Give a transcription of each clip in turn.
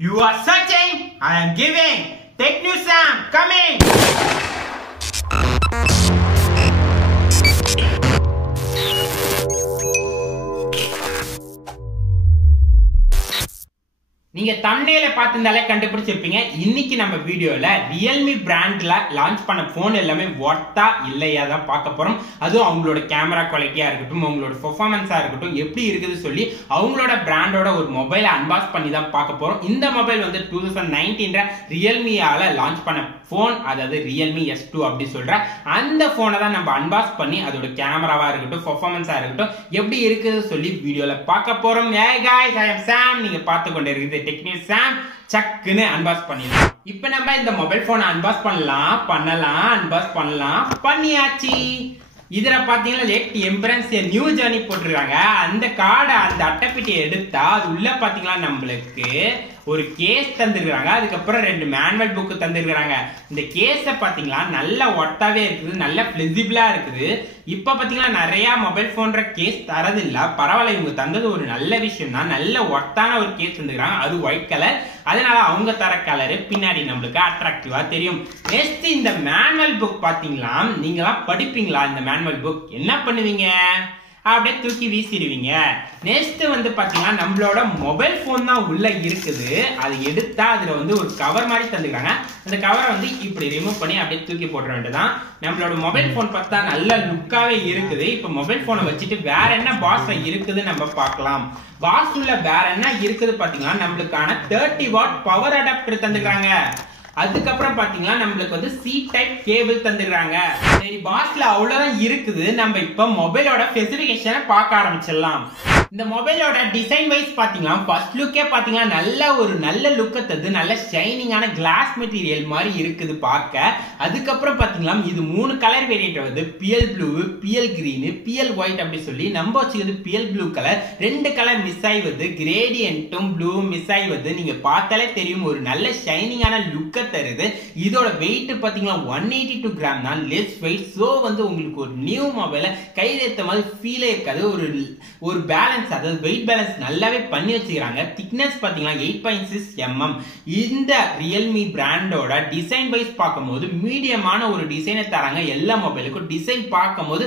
You are searching, I am giving. Take news, Sam, coming. நீங்க தம்ப்நெயில பார்த்திருந்தாலே கண்டுபிடிச்சிருப்பீங்க. இன்னைக்கு நம்ம வீடியோல Realme பிராண்ட்ல லான்ச் பண்ண போன் எல்லாமே வொர்த்தா இல்லையா தான் பார்க்க போறோம். அதுவும் அவங்களோட கேமரா குவாலிட்டியா இருக்கட்டும், அவங்களோட பெர்ஃபார்மன்ஸா இருக்கட்டும், எப்படி இருக்குது சொல்லி அவங்களோட பிராண்டோட ஒரு மொபைலை அன்பாக்ஸ் பண்ணி தான் பார்க்க போறோம். இந்த மொபைல் வந்து 2019 Realmeயால லான்ச் பண்ண போன், அதாவது Realme S2 அப்படி சொல்ற அந்த போனை தான் நம்ம அன்பாக்ஸ் பண்ணி அதோட கேமராவா இருக்கட்டும், பெர்ஃபார்மன்ஸா இருக்கட்டும் எப்படி இருக்குது சொல்லி வீடியோல பார்க்க போறோம். Hey guys, I am Sam. நீங்க பார்த்து கொண்டே இருக்குது டெக்னிக் சாம். சக்குன்னு அன்பாக்ஸ் பண்ணிடலாம். இப்போ நம்ம இந்த மொபைல் போனை அன்பாக்ஸ் அன்பாக்ஸ் பண்ணியாச்சு. இதுல பாத்தீங்கன்னா லெட் எம்பரன்ஸ் நியூ ஜர்னி போட்டிருக்காங்க. அந்த கார்டை அந்த அட்டைப்பெட்டியை எடுத்தா அது உள்ள பாத்தீங்கன்னா நம்மளுக்கு ஒரு கேஸ் தந்திருக்காங்க. அதுக்கப்புறம் 2 மேனுவல் புக் தந்திருக்காங்க. இந்த கேஸ பாத்தீங்கன்னா நல்ல ஒர்த்தாவே இருக்குது, நல்ல பிளெக்சிபிளா இருக்குது. இப்ப பாத்தீங்கன்னா நிறைய மொபைல் போன்ற கேஸ் தரது இல்ல, பரவாயில்ல, இவங்க தந்தது ஒரு நல்ல விஷயம் தான். நல்ல ஒர்த்தான ஒரு கேஸ் தந்துருக்காங்க, அது ஒயிட் கலர். அதனால அவங்க தர கலரு பின்னாடி நம்மளுக்கு அட்ராக்டிவா தெரியும். நெக்ஸ்ட் இந்த மேனுவல் புக் பாத்தீங்களா, நீங்களாம் படிப்பீங்களா? இந்த மேனுவல் புக் என்ன பண்ணுவீங்க? அப்படியே தூக்கி வீசிடுவீங்க. நெக்ஸ்ட் வந்து பாத்தீங்கன்னா நம்மளோட மொபைல் போன் தான் உள்ள இருக்குது. அது எடுத்தா அதுல வந்து ஒரு கவர் மாதிரி தந்துக்கிறாங்க. அந்த கவரை வந்து இப்படி ரிமூவ் பண்ணி அப்படியே தூக்கி போட்டுற வேண்டியதான். நம்மளோட மொபைல் போன் பார்த்தா நல்ல லுக்காவே இருக்குது. இப்ப மொபைல் போனை வச்சுட்டு வேற என்ன பாக்ஸ்ல இருக்குது நம்ம பார்க்கலாம். பாக்ஸ் உள்ள வேற என்ன இருக்குது பாத்தீங்கன்னா நம்மளுக்கான 30 வாட் பவர் அடாப்டர் தந்துக்கிறாங்க. அதுக்கப்புறம் பாத்தீங்கன்னா நம்மளுக்கு வந்து C டைப் கேபிள் தந்துடுறாங்க. சரி, பாக்ஸ்ல அவ்வளவுதான் இருக்குது. நம்ம இப்ப மொபைலோட ஸ்பெசிபிகேஷனை பார்க்க ஆரம்பிச்சிடலாம். இந்த மொபைலோட டிசைன் வைஸ் பாத்தீங்கன்னா ஃபர்ஸ்ட் லுக்கே பாத்தீங்கன்னா நல்ல லுக் தருது. நல்ல ஷைனிங்கான கிளாஸ் மெட்டீரியல் மாதிரி இருக்குது பார்க்க. அதுக்கப்புறம் பாத்தீங்கன்னா இது 3 கலர் வேரியன்ட் வருது. PL blue, PL green, PL white அப்படி சொல்லி நம்ம வச்சுக்கிறது PL blue colour. 2 colour miss ஆகி வருது, கிரேடியன்ட்டும் ப்ளூ மிஸ் ஆகி வருது. நீங்க பார்த்தாலே தெரியும் ஒரு நல்ல ஷைனிங்கான லுக்க தருது. இதோட வெயிட் பாத்தீங்கன்னா 182 கிராம் தான், லெஸ் வெயிட். சோ வந்து உங்களுக்கு ஒரு நியூ மொபைல கையில ஏத்த மாதிரி ஃபீலே இருக்காது. ஒரு பேலன்ஸ், அதாவது வெயிட் பேலன்ஸ் நல்லாவே பண்ணி வச்சுக்கிறாங்க. திக்னஸ் பாத்தீங்கன்னா 8.6 mm. இந்த Realme பிராண்டோட டிசைன் வைஸ் பார்க்கும்போது மீடியமான ஒரு டிசைனை தராங்க. எல்லா மொபைலுக்கும் டிசைன் பார்க்கும்போது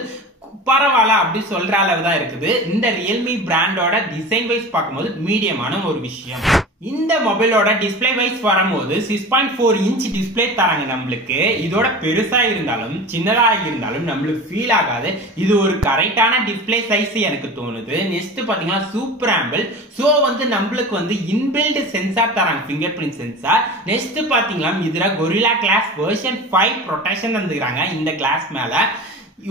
பரவாயில்ல அப்படி சொல்ற அளவு தான் இருக்குது. இந்த Realme பிராண்டோட டிசைன் வைஸ் பார்க்கும்போது மீடியமான ஒரு விஷயம். இந்த மொபைலோட டிஸ்பிளே வைஸ் வரும்போது 6.4 இன்ச் டிஸ்பிளே தராங்க நம்மளுக்கு. இதோட பெருசா இருந்தாலும் சின்னதா இருந்தாலும் நம்மளுக்கு ஃபீல் ஆகாது. இது ஒரு கரெக்டான டிஸ்பிளே சைஸ் எனக்கு தோணுது. நெக்ஸ்ட் பாத்தீங்கன்னா சூப்பர் ஆம்பிள். சோ வந்து நம்மளுக்கு வந்து இன்பில்ட் சென்சார் தராங்க, ஃபிங்கர் பிரிண்ட் சென்சார். நெக்ஸ்ட் பாத்தீங்கன்னா இதுல கொரில்லா கிளாஸ் வெர்ஷன் 5 ப்ரொடெக்ஷன் தந்துக்கிறாங்க. இந்த கிளாஸ் மேல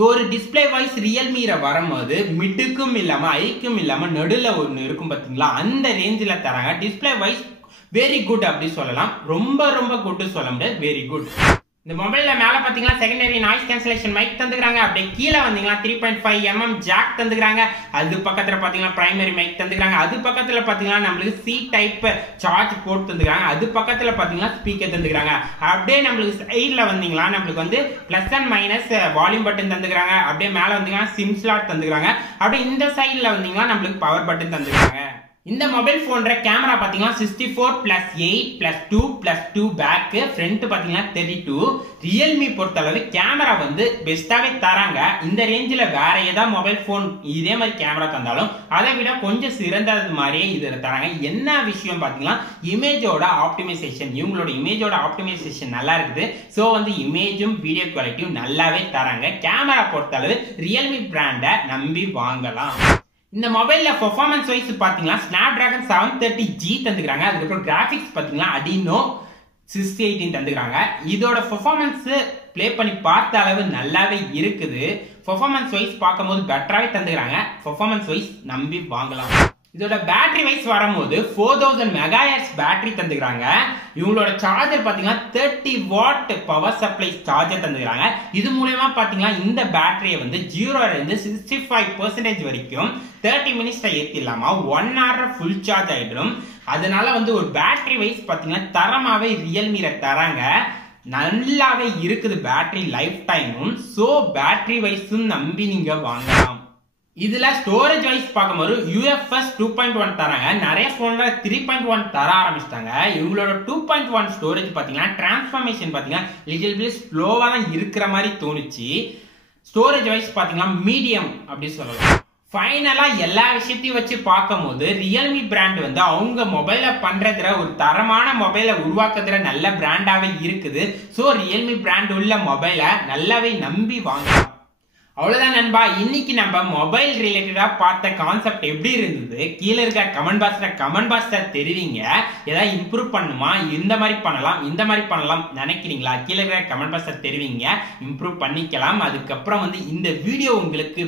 ஒரு டிஸ்பிளே வைஸ் Realme வரும்போது மிட்டுக்கும் இல்லாம ஐக்கும் இல்லாம நடுல ஒன்னு இருக்கும் பாத்தீங்களா, அந்த ரேஞ்சில தராங்க. டிஸ்பிளே வைஸ் வெரி குட் அப்படி சொல்லலாம். ரொம்ப குட் சொல்ல முடியாது, வெரி குட். இந்த மொபைல்ல மேல பாத்தீங்கன்னா செகண்டரி நாய்ஸ் கேன்சலேஷன் மைக் தந்துக்கிறாங்க. அப்படியே கீழே வந்தீங்கன்னா 3.5 mm ஜாக் தந்துக்கிறாங்க. அது பக்கத்துல பாத்தீங்கன்னா பிரைமரி மைக் தந்துக்கிறாங்க. அது பக்கத்துல பாத்தீங்கன்னா நம்மளுக்கு C டைப் சார்ஜ் போர்ட் தந்துக்கிறாங்க. அது பக்கத்துல பாத்தீங்கன்னா ஸ்பீக்கர் தந்துக்கிறாங்க. அப்படியே நம்மளுக்கு சைடுல வந்தீங்கன்னா நம்மளுக்கு வந்து plus and minus volume button தந்துக்கிறாங்க. அப்படியே மேல வந்தீங்கன்னா சிம் ஸ்லாட் தந்துக்கிறாங்க. அப்படியே இந்த சைடுல வந்தீங்கன்னா நம்மளுக்கு பவர் பட்டன் தந்துக்கிறாங்க. இந்த மொபைல் போன்ற கேமரா பாத்தீங்கன்னா 64+8+2+2 பேக், ஃப்ரண்ட் பாத்தீங்கன்னா 32. Realme பொறுத்தளவு கேமரா வந்து பெஸ்டாவே தராங்க. இந்த ரேஞ்சில வேற ஏதாவது மொபைல் போன் இதே மாதிரி கேமரா தந்தாலும் அதை விட கொஞ்சம் சிறந்தது மாதிரியே இதுல தராங்க. என்ன விஷயம் பாத்தீங்கன்னா இமேஜோட ஆப்டிமைசேஷன். இவங்களோட இமேஜோட ஆப்டிமைசேஷன் நல்லா இருக்குது. சோ வந்து இமேஜும் வீடியோ குவாலிட்டியும் நல்லாவே தராங்க. கேமரா பொறுத்தளவு Realme பிராண்டை நம்பி வாங்கலாம். இந்த மொபைல்ல பெர்ஃபார்மன்ஸ் வைஸ் பாத்தீங்கன்னா Snapdragon 730G தந்துக்கிறாங்க. அதுக்கப்புறம் கிராபிக்ஸ் பாத்தீங்கன்னா Adreno 618 தந்துக்கிறாங்க. இதோட பெர்ஃபார்மன்ஸ் ப்ளே பண்ணி பார்த்த அளவு நல்லாவே இருக்குது. பெர்ஃபார்மன்ஸ் வைஸ் பார்க்கும்போது பெட்டராவே தந்துக்கிறாங்க. பெர்ஃபார்மன்ஸ் வைஸ் நம்பி வாங்கலாம். இதோட பேட்டரி வைஸ் வரும்போது 4000 mAh பேட்டரி தந்துக்கிறாங்க. இவங்களோட சார்ஜர் பாத்தீங்கன்னா 30 வாட் பவர் சப்ளை சார்ஜர் தந்துக்கிறாங்க. இது மூலமா பாத்தீங்கன்னா இந்த பேட்டரியை வந்து 0 இருந்து 65% வரைக்கும் 30 மினிட்ஸ்ல ஏத்திடலாமா, 1 hour ஃபுல் சார்ஜ் ஆயிடும். அதனால வந்து ஒரு பேட்டரி வைஸ் பாத்தீங்கன்னா தரமாவே Realme தராங்க. நல்லாவே இருக்குது பேட்டரி லைஃப் டைமும். சோ பேட்டரி வைஸும் நம்பி நீங்க வாங்கலாம். இதுல ஸ்டோரேஜ் வைஸ் பார்க்கும்போது UFS 2.1 தராங்க. நிறைய போன்ல 3.1 தர ஆரம்பிச்சிட்டாங்க. இவங்களோட 2.1 ஸ்டோரேஜ் பாத்தீங்கன்னா டிரான்ஸ்ஃபர்மேஷன் பாத்தீங்கன்னா லிட்டில் பிட் ஸ்லோவா தான் இருக்கிற மாதிரி தோணுச்சு. ஸ்டோரேஜ் வைஸ் பாத்தீங்கன்னா மீடியம் அப்படி சொல்லலாம். ஃபைனலா எல்லா விஷயத்தையும் வச்சு பார்க்கும்போது ரியல்மி பிராண்ட் வந்து அவங்க மொபைல பண்றதுல ஒரு தரமான மொபைலை உருவாக்குறதுல நல்ல பிராண்டாவே இருக்குது. ஸோ ரியல்மி பிராண்ட் உள்ள மொபைலை நல்லாவே நம்பி வாங்கலாம். அவ்வளவுதான் நண்பா, இன்னைக்கு நம்ம மொபைல் ரிலேட்டடா பார்த்த கான்செப்ட் எப்படி இருந்தது கீழே இருக்க கமெண்ட் பாக்ஸ்ல தெரிவிங்க. ஏதாவது இம்ப்ரூவ் பண்ணுமா, இந்த மாதிரி பண்ணலாம் நினைக்கிறீங்களா? கீழே இருக்க கமெண்ட் பாக்ஸ்ல தெரிவிங்க, இம்ப்ரூவ் பண்ணிக்கலாம். அதுக்கப்புறம் வந்து இந்த வீடியோ உங்களுக்கு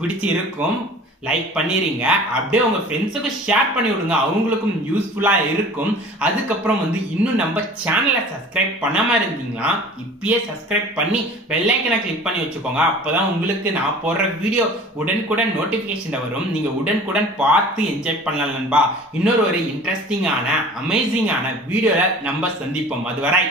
பிடிச்சிருக்கும் லைக் பண்ணிடுங்க. அப்படியே உங்க ஃப்ரெண்ட்ஸுக்கு ஷேர் பண்ணி விடுங்க, அவங்களுக்கும் யூஸ்ஃபுல்லா இருக்கும். அதுக்கப்புறம் வந்து இன்னும் நம்ம சேனலை சப்ஸ்கிரைப் பண்ணாம இருந்தீங்கன்னா இப்பயே சப்ஸ்கிரைப் பண்ணி பெல் ஐக்கனை கிளிக் பண்ணி வச்சுக்கோங்க. அப்பதான் உங்களுக்கு நான் போடுற வீடியோ உடனுக்குடன் நோட்டிபிகேஷன் வரும். நீங்க உடனுக்குடன் பார்த்து என்ஜாய் பண்ணலாம் நண்பா. இன்னொரு இன்ட்ரெஸ்டிங்கான அமேசிங்கான வீடியோல நம்ம சந்திப்போம். அதுவரை